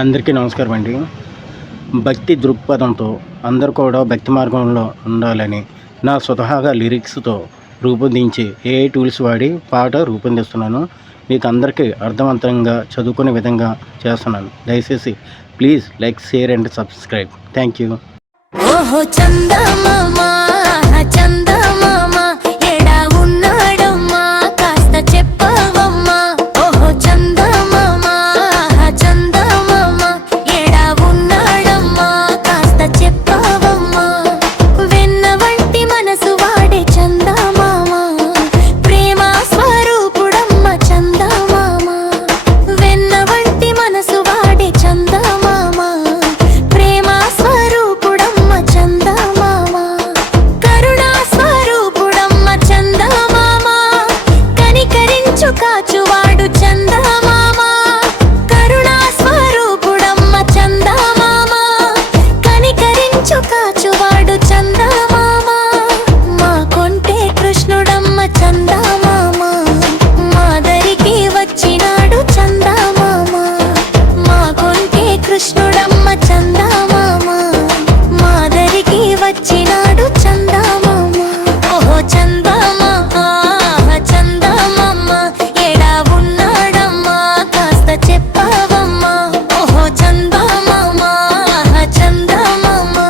అందరికీ నమస్కారం అండి. భక్తి దృక్పథంతో అందరూ కూడా భక్తి మార్గంలో ఉండాలని నా స్వతహాగా లిరిక్స్తో రూపొందించి ఏఐ టూల్స్ వాడి పాట రూపొందిస్తున్నాను. మీకు అందరికీ అర్థవంతంగా చదువుకునే విధంగా చేస్తున్నాను. దయచేసి please like, share and subscribe. Thank you. ఓహో చందమామా చందమామా ఎడా ఉన్నాడమ్మా కాస్త చెప్పవమ్మా. ఓహో చందమామా చందమామా ఎడా ఉన్నాడమ్మా కాస్త చెప్పవమ్మా. వెన్న వంటి మనసు వాడే చందమామా ప్రేమ స్వరూపుడమ్మ చందమామా. వెన్న వంటి మనసు వాడే చందమామా ప్రేమ స్వరూపుడమ్మ చందమామా. కరుణా స్వరూపుడమ్మ చందమామా కనికరించు కాచువాడు చందమామా. కరుణా స్వరూపుడమ్మ చందమామా కనికరించు కాచువాడు చందమామా. మా కొంటే కృష్ణుడమ్మ చందమామా మాదరికి వచ్చినాడు చందమామా. మా కొంటే కృష్ణుడమ్మ చందమామా మాదరికి వచ్చినాడు చందమామా. ఓహో చందమామా చందమామా ఎడా ఉన్నాడమ్మా కాస్త చెప్పవమ్మా. ఓహో చందమామా చందమామా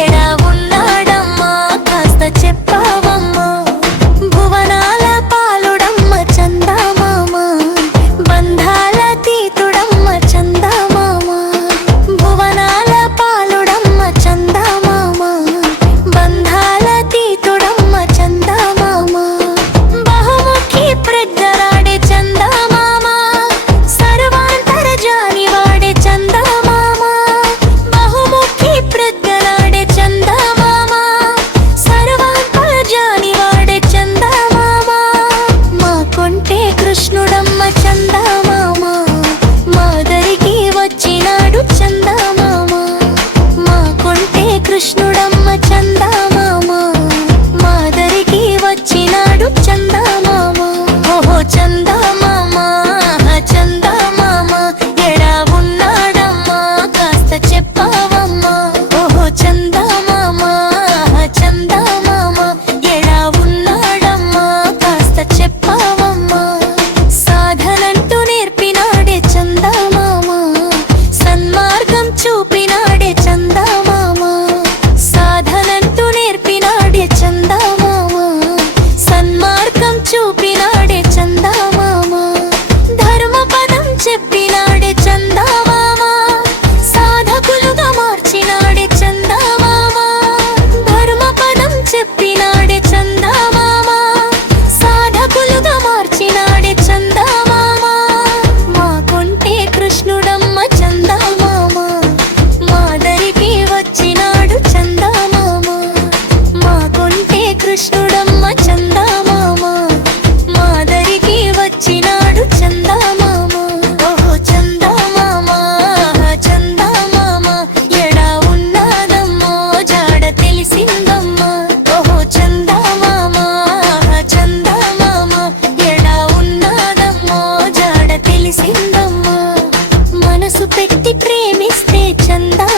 ఎడా ఉన్నాడమ్మా కాస్త చెప్పవమ్మా. భువనాల పాలుడమ్మ చందమామా బంధాల తీతుడమ్మ చందమామా. భువనాల పాలుడమ్మ చందమామా బంధాల తీతుడమ్మ చందమామా. బహుముఖి ప్రజ్ఞలాడే చందమామా సర్వాంతరజాని వాడే చందమామా. బహుముఖి ప్రజ్ఞలాడే చందమామా సర్వాంతరజాని వాడే చందమామా. మా కొంటే కృష్ణుడమ్మ చందమామా మాదరికి వచ్చినాడు చందమామా. మా కొంటే కృష్ణుడమ్మ చందమామా మాదరికి వచ్చినాడు చందమామా. ఓహో చందమామా చందమామా ఎడా ఉన్నాడమ్మా కాస్త చెప్పవమ్మా. ఓహో చందమామా చందమామా ఎడా ఉన్నాడమ్మా కాస్త చెప్పవమ్మా. సాధనంటూ నేర్పినాడే చందమామా సన్మార్గం చూపినాడే చందమామా. సాధనంటూ నేర్పినాడే చందమామా సన్మార్గం చూపినాడే చందమామా. ధర్మపదం చెప్పినాడే చందమామా సాధకులుగా మార్చినాడే చందమామా. ధర్మపదం చెప్పినాడే చందమామా సాధకులుగా మార్చినాడే చందమామా. మా కొంటే కృష్ణుడమ్మ చందమామా మాదరికి వచ్చినాడు చందమామా. మా కొంటే కృష్ణుడమ్మ చందమామా మాదరికి వచ్చినాడు చందమామా. ఓహో చందమామా చందమామా ఎడా ఉన్నాదమ్మో జాడ తెలిసిందమ్మా. ఓహో చందమామా చందమామా ఎడా ఉన్నాదమ్మో జాడ తెలిసిందమ్మా. మనసు పెట్టి ప్రేమిస్తే చందా